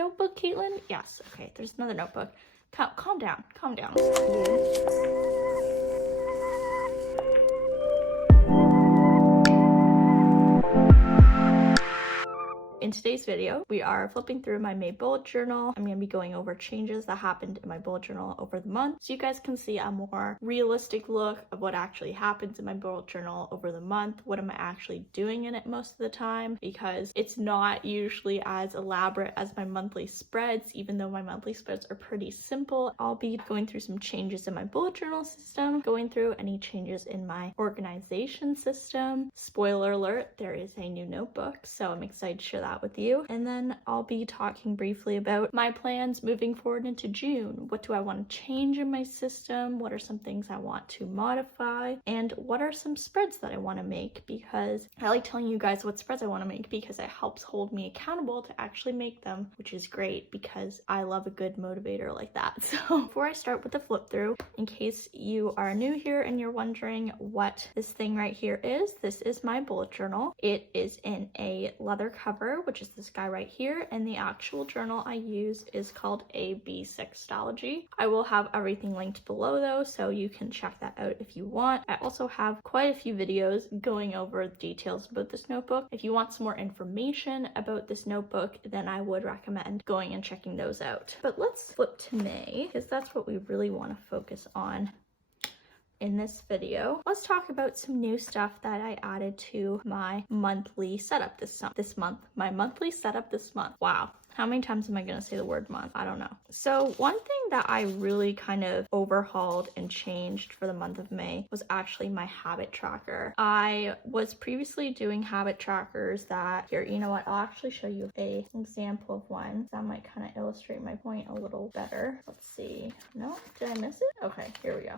notebook, Kaitlin? Yes. Okay, there's another notebook. Calm down. Calm down. In today's video, we are flipping through my May bullet journal. I'm going to be going over changes that happened in my bullet journal over the month, so you guys can see a more realistic look of what actually happens in my bullet journal over the month. What am I actually doing in it most of the time, because it's not usually as elaborate as my monthly spreads, even though my monthly spreads are pretty simple. I'll be going through some changes in my bullet journal system, going through any changes in my organization system. Spoiler alert, there is a new notebook, so I'm excited to share that with you. And then I'll be talking briefly about my plans moving forward into June. What do I want to change in my system? What are some things I want to modify? And what are some spreads that I want to make? Because I like telling you guys what spreads I want to make, because it helps hold me accountable to actually make them, which is great because I love a good motivator like that. So before I start with the flip through, in case you are new here and you're wondering what this thing right here is, this is my bullet journal. It is in a leather cover, which is this guy right here, and the actual journal I use is called a B6 Stalogy. I will have everything linked below though, so you can check that out if you want. I also have quite a few videos going over the details about this notebook. If you want some more information about this notebook, then I would recommend going and checking those out. But let's flip to May, because that's what we really want to focus on in this video. Let's talk about some new stuff that I added to my monthly setup this month. My monthly setup this month. Wow. How many times am I going to say the word month? I don't know. So one thing that I really kind of overhauled and changed for the month of May was actually my habit tracker. I was previously doing habit trackers that, here, you know what? I'll actually show you an example of one. That might kind of illustrate my point a little better. Let's see. No? Did I miss it? Okay, here we go.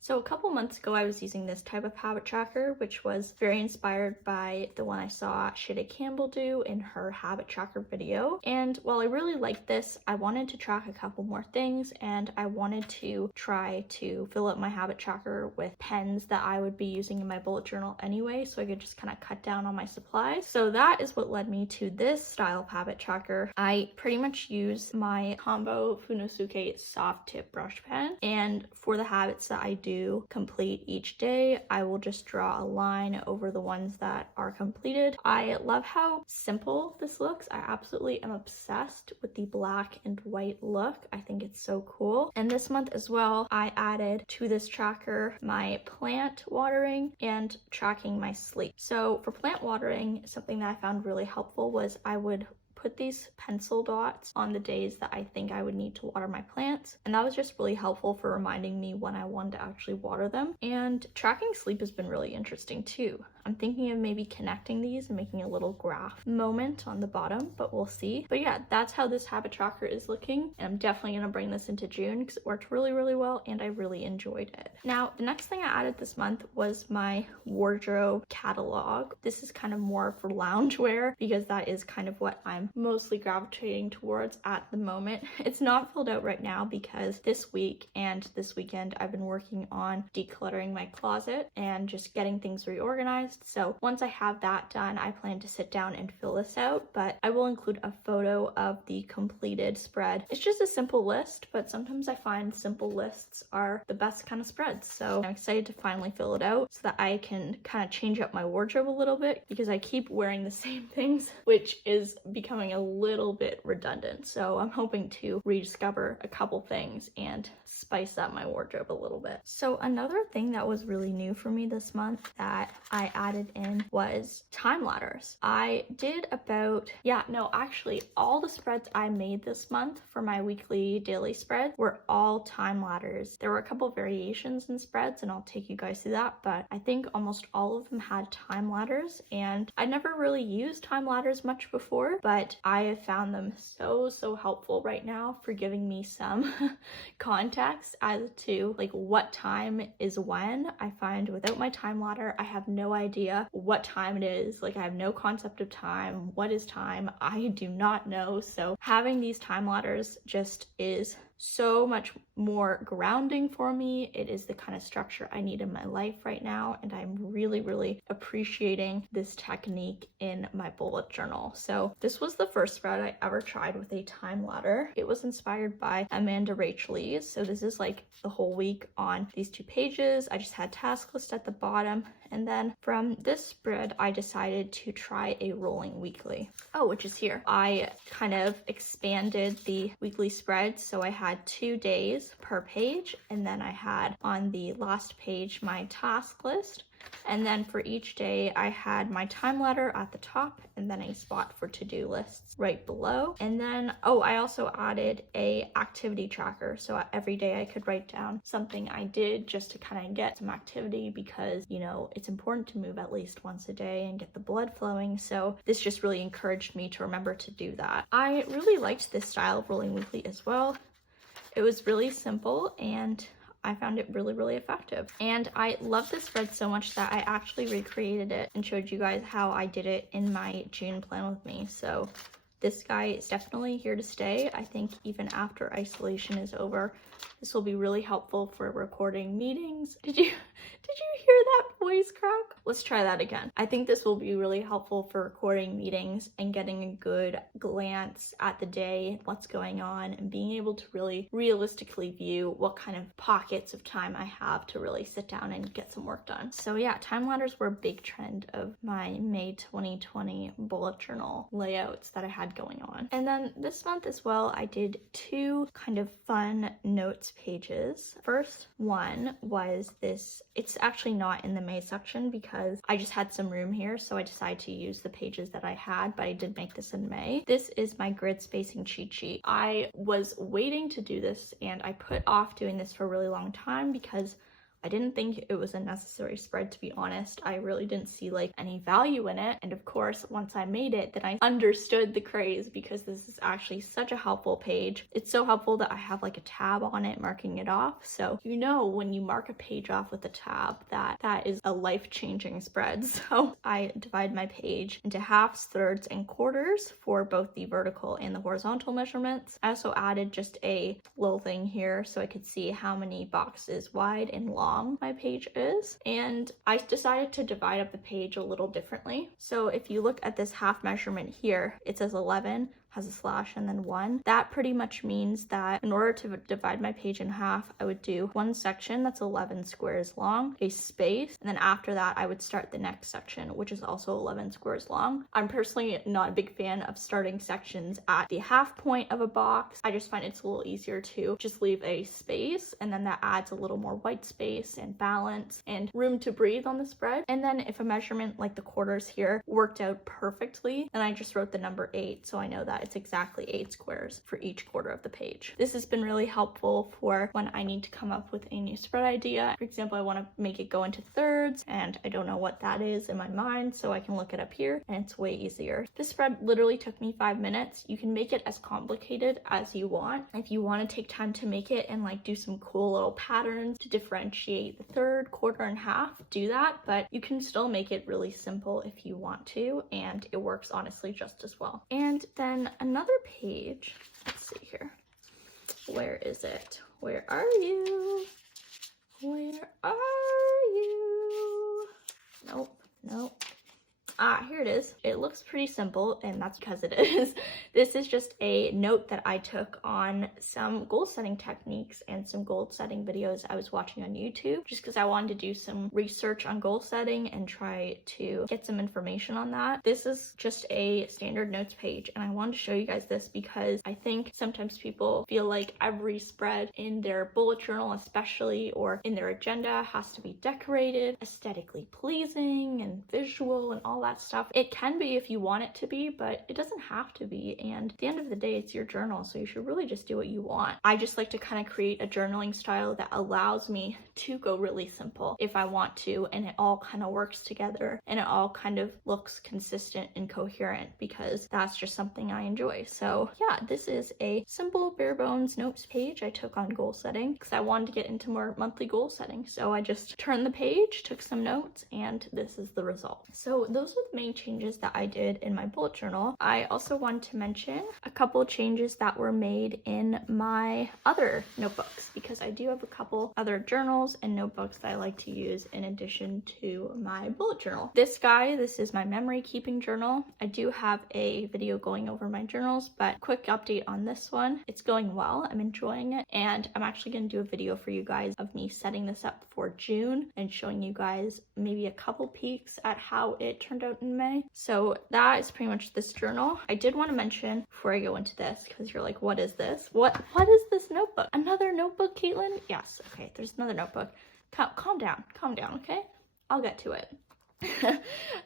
So a couple months ago, I was using this type of habit tracker, which was very inspired by the one I saw Shida Campbell do in her habit tracker video. And while I really liked this, I wanted to track a couple more things, and I wanted to try to fill up my habit tracker with pens that I would be using in my bullet journal anyway, so I could just kind of cut down on my supplies. So that is what led me to this style of habit tracker. I pretty much use my Combo Funosuke soft tip brush pen, and for the habits that I do complete each day, I will just draw a line over the ones that are completed. I love how simple this looks. I absolutely am obsessed with the black and white look. I think it's so cool. And this month as well, I added to this tracker my plant watering and tracking my sleep. So for plant watering, something that I found really helpful was I would put these pencil dots on the days that I think I would need to water my plants, and that was just really helpful for reminding me when I wanted to actually water them. And tracking sleep has been really interesting too. I'm thinking of maybe connecting these and making a little graph moment on the bottom, but we'll see. But yeah, that's how this habit tracker is looking, and I'm definitely going to bring this into June because it worked really, really well and I really enjoyed it. Now, the next thing I added this month was my wardrobe catalog. This is kind of more for loungewear because that is kind of what I'm mostly gravitating towards at the moment. It's not filled out right now because this week and this weekend I've been working on decluttering my closet and just getting things reorganized. So once I have that done, I plan to sit down and fill this out, but I will include a photo of the completed spread. It's just a simple list, but sometimes I find simple lists are the best kind of spreads. So I'm excited to finally fill it out so that I can kind of change up my wardrobe a little bit, because I keep wearing the same things, which is becoming a little bit redundant. So I'm hoping to rediscover a couple things and spice up my wardrobe a little bit. So another thing that was really new for me this month that I added in was time ladders. I did about, actually all the spreads I made this month for my weekly daily spread were all time ladders. There were a couple variations in spreads and I'll take you guys through that, but I think almost all of them had time ladders, and I never really used time ladders much before, but I have found them so helpful right now for giving me some context as to like what time is when. I find without my time ladder, I have no idea what time it is. Like I have no concept of time. What is time? I do not know. So having these time ladders just is so much more grounding for me. It is the kind of structure I need in my life right now, and I'm really, really appreciating this technique in my bullet journal. So this was the first spread I ever tried with a time ladder. It was inspired by Amanda Rachel's. So this is like the whole week on these 2 pages. I just had task list at the bottom, and then from this spread I decided to try a rolling weekly. Oh, which is here. I kind of expanded the weekly spread, so I had 2 days per page, and then I had on the last page my task list. And then for each day, I had my time ladder at the top and then a spot for to-do lists right below. And then, oh, I also added a activity tracker. So every day I could write down something I did just to kind of get some activity, because, you know, it's important to move at least once a day and get the blood flowing. So this just really encouraged me to remember to do that. I really liked this style of rolling weekly as well. It was really simple and I found it really, really effective. And I love this spread so much that I actually recreated it and showed you guys how I did it in my June plan with me. So this guy is definitely here to stay. I think even after isolation is over, this will be really helpful for recording meetings. Did you hear that voice crack? Let's try that again. I think this will be really helpful for recording meetings and getting a good glance at the day, what's going on, and being able to really realistically view what kind of pockets of time I have to really sit down and get some work done. So yeah, time ladders were a big trend of my May 2020 bullet journal layouts that I had going on. And then this month as well, I did 2 kind of fun notes pages. First one was this. It's actually not in the May section because I just had some room here, so I decided to use the pages that I had, but I did make this in May. This is my grid spacing cheat sheet. I was waiting to do this and I put off doing this for a really long time because I didn't think it was a necessary spread, to be honest. I really didn't see like any value in it. And of course, once I made it, then I understood the craze, because this is actually such a helpful page. It's so helpful that I have like a tab on it marking it off. So you know, when you mark a page off with a tab, that is a life-changing spread. So I divide my page into halves, thirds, and quarters for both the vertical and the horizontal measurements. I also added just a little thing here so I could see how many boxes wide and long my page is, and I decided to divide up the page a little differently. So if you look at this half measurement here, it says 11, has a slash and then 1. That pretty much means that in order to divide my page in half, I would do one section that's 11 squares long, a space, and then after that I would start the next section, which is also 11 squares long. I'm personally not a big fan of starting sections at the half point of a box. I just find it's a little easier to just leave a space, and then that adds a little more white space and balance and room to breathe on the spread. And then if a measurement like the quarters here worked out perfectly, then I just wrote the number 8, so I know that it's exactly 8 squares for each quarter of the page. This has been really helpful for when I need to come up with a new spread idea. For example, I want to make it go into thirds and I don't know what that is in my mind, so I can look it up here and it's way easier. This spread literally took me 5 minutes. You can make it as complicated as you want. If you want to take time to make it and like do some cool little patterns to differentiate the third, quarter, and half, do that, but you can still make it really simple if you want to, and it works honestly just as well. And then another page, let's see here, where is it? Where are you? Where are you? Nope. Here it is. It looks pretty simple, and that's because it is. This is just a note that I took on some goal setting techniques and some goal setting videos I was watching on YouTube, just because I wanted to do some research on goal setting and try to get some information on that. This is just a standard notes page, and I wanted to show you guys this because I think sometimes people feel like every spread in their bullet journal, especially, or in their agenda, has to be decorated, aesthetically pleasing, and visual, and all that stuff. It can be if you want it to be, but it doesn't have to be. And at the end of the day, it's your journal, so you should really just do what you want. I just like to kind of create a journaling style that allows me to go really simple if I want to, and it all kind of works together and it all kind of looks consistent and coherent, because that's just something I enjoy. So yeah, this is a simple bare bones notes page I took on goal setting because I wanted to get into more monthly goal setting. So I just turned the page, took some notes, and this is the result. So those are the main changes that I did in my bullet journal. I also want to mention a couple changes that were made in my other notebooks, because I do have a couple other journals and notebooks that I like to use in addition to my bullet journal. This is my memory keeping journal. I do have a video going over my journals, but quick update on this one. It's going well. I'm enjoying it, and I'm actually going to do a video for you guys of me setting this up for June and showing you guys maybe a couple peeks at how it turned out in May. So that is pretty much this journal. I did want to mention before I go into this, because you're like, what is this? What is this notebook? Another notebook, Kaitlin? Yes. Okay, there's another notebook. Calm down, okay? I'll get to it.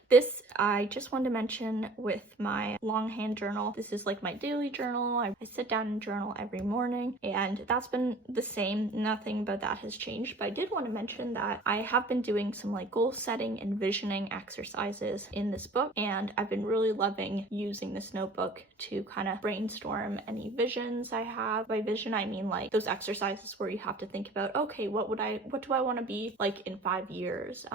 This I just wanted to mention with my longhand journal. This is like my daily journal. I sit down and journal every morning, and that's been the same. Nothing about that has changed, but I did want to mention that I have been doing some like goal setting and visioning exercises in this book, and I've been really loving using this notebook to kind of brainstorm any visions I have. By vision I mean like those exercises where you have to think about, okay, what do I want to be like in 5 years?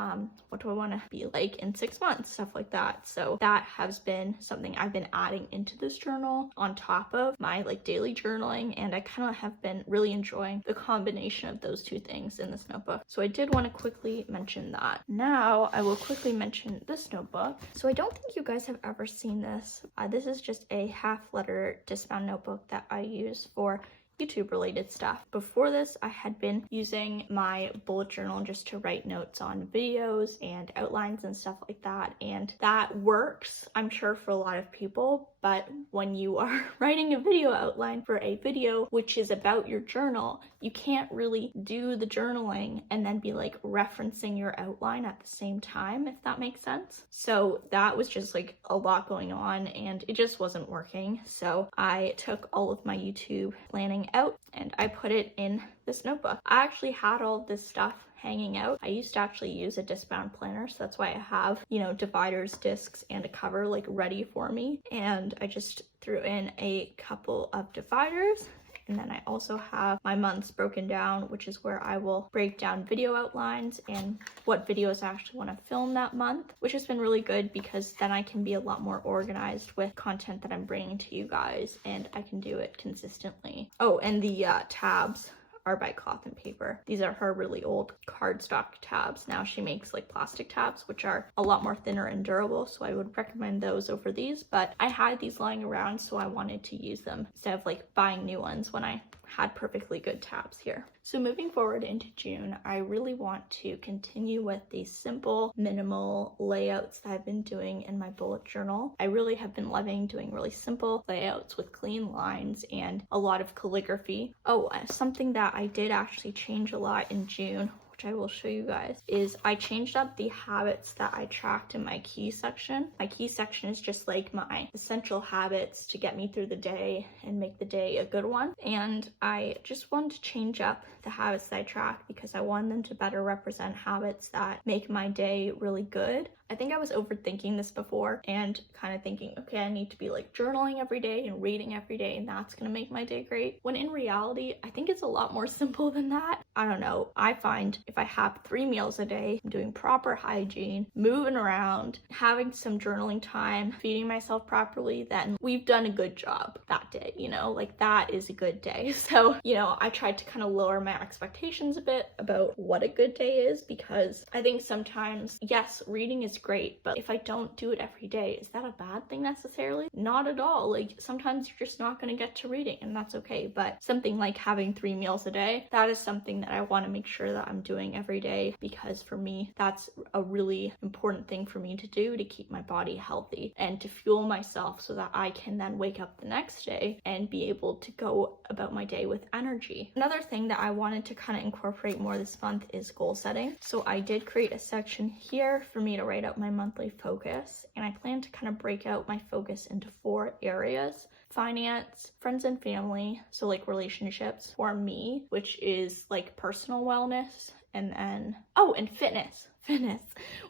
What do I want to be like in 6 months? Stuff like that. So that has been something I've been adding into this journal on top of my like daily journaling, and I kind of have been really enjoying the combination of those two things in this notebook. So I did want to quickly mention that. Now I will quickly mention this notebook. So I don't think you guys have ever seen this. This is just a half letter discbound notebook that I use for YouTube related stuff. Before this, I had been using my bullet journal just to write notes on videos and outlines and stuff like that, and that works, I'm sure, for a lot of people. But when you are writing a video outline for a video which is about your journal, you can't really do the journaling and then be like referencing your outline at the same time, if that makes sense. So that was just like a lot going on, and it just wasn't working. So I took all of my YouTube planning out and I put it in this notebook. I actually had all this stuff hanging out. I used to actually use a discbound planner, so that's why I have, you know, dividers, discs, and a cover like ready for me. And I just threw in a couple of dividers. And then I also have my months broken down, which is where I will break down video outlines and what videos I actually want to film that month, which has been really good because then I can be a lot more organized with content that I'm bringing to you guys, and I can do it consistently. Oh, and the tabs are by Cloth and Paper. These are her really old cardstock tabs. Now she makes like plastic tabs, which are a lot more thinner and durable, so I would recommend those over these. But I had these lying around, so I wanted to use them instead of like buying new ones when I had perfectly good tabs here. So moving forward into June, I really want to continue with these simple, minimal layouts that I've been doing in my bullet journal. I really have been loving doing really simple layouts with clean lines and a lot of calligraphy. Oh, something that I did actually change a lot in June, which I will show you guys, is I changed up the habits that I tracked in my key section. My key section is just like my essential habits to get me through the day and make the day a good one. And I just wanted to change up the habits that I track because I wanted them to better represent habits that make my day really good. I think I was overthinking this before and kind of thinking, okay, I need to be like journaling every day and reading every day, and that's gonna make my day great. When in reality, I think it's a lot more simple than that. I don't know. I find if I have 3 meals a day, I'm doing proper hygiene, moving around, having some journaling time, feeding myself properly, then we've done a good job that day, you know, like that is a good day. So, you know, I tried to kind of lower my expectations a bit about what a good day is, because I think sometimes, yes, reading is great, but if I don't do it every day, is that a bad thing necessarily? Not at all. Like sometimes you're just not going to get to reading, and that's okay. But something like having 3 meals a day, that is something that I want to make sure that I'm doing every day, because for me, that's a really important thing for me to do to keep my body healthy and to fuel myself so that I can then wake up the next day and be able to go about my day with energy. Another thing that I wanted to kind of incorporate more this month is goal setting. So I did create a section here for me to write out my monthly focus, and I plan to kind of break out my focus into 4 areas: finance, friends and family, so like relationships for me, which is like personal wellness, and then and fitness,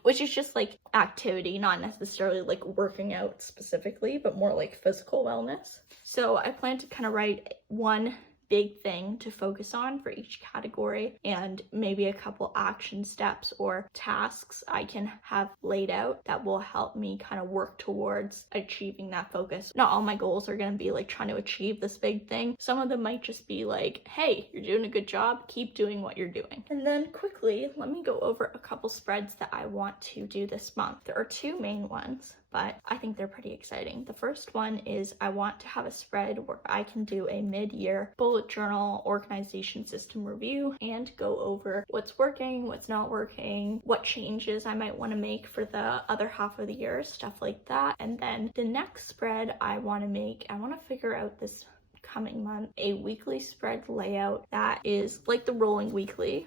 which is just like activity, not necessarily like working out specifically, but more like physical wellness. So I plan to kind of write one big thing to focus on for each category, and maybe a couple action steps or tasks I can have laid out that will help me kind of work towards achieving that focus. Not all my goals are going to be like trying to achieve this big thing. Some of them might just be like, hey, you're doing a good job, keep doing what you're doing. And then quickly, let me go over a couple spreads that I want to do this month. There are two main ones, but I think they're pretty exciting. The first one is I want to have a spread where I can do a mid-year bullet journal organization system review and go over what's working, what's not working, what changes I might want to make for the other half of the year, stuff like that. And then the next spread I want to figure out this coming month a weekly spread layout that is like the rolling weekly.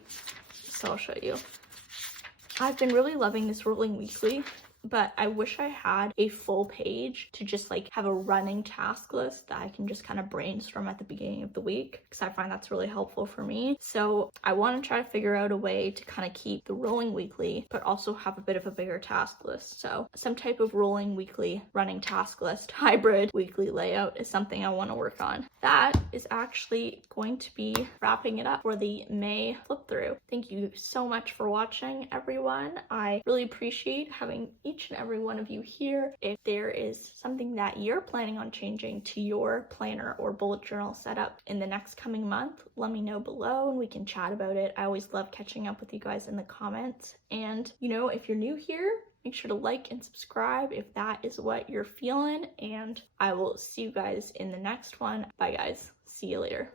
So I'll show you. I've been really loving this rolling weekly, but I wish I had a full page to just like have a running task list that I can just kind of brainstorm at the beginning of the week, because I find that's really helpful for me. So I want to try to figure out a way to kind of keep the rolling weekly, but also have a bit of a bigger task list. So some type of rolling weekly running task list, hybrid weekly layout is something I want to work on. That is actually going to be wrapping it up for the May flip through. Thank you so much for watching, everyone. I really appreciate having each and every one of you here. If there is something that you're planning on changing to your planner or bullet journal setup in the next coming month, let me know below and we can chat about it. I always love catching up with you guys in the comments. And if you're new here, make sure to like and subscribe if that is what you're feeling, and I will see you guys in the next one. Bye guys, see you later.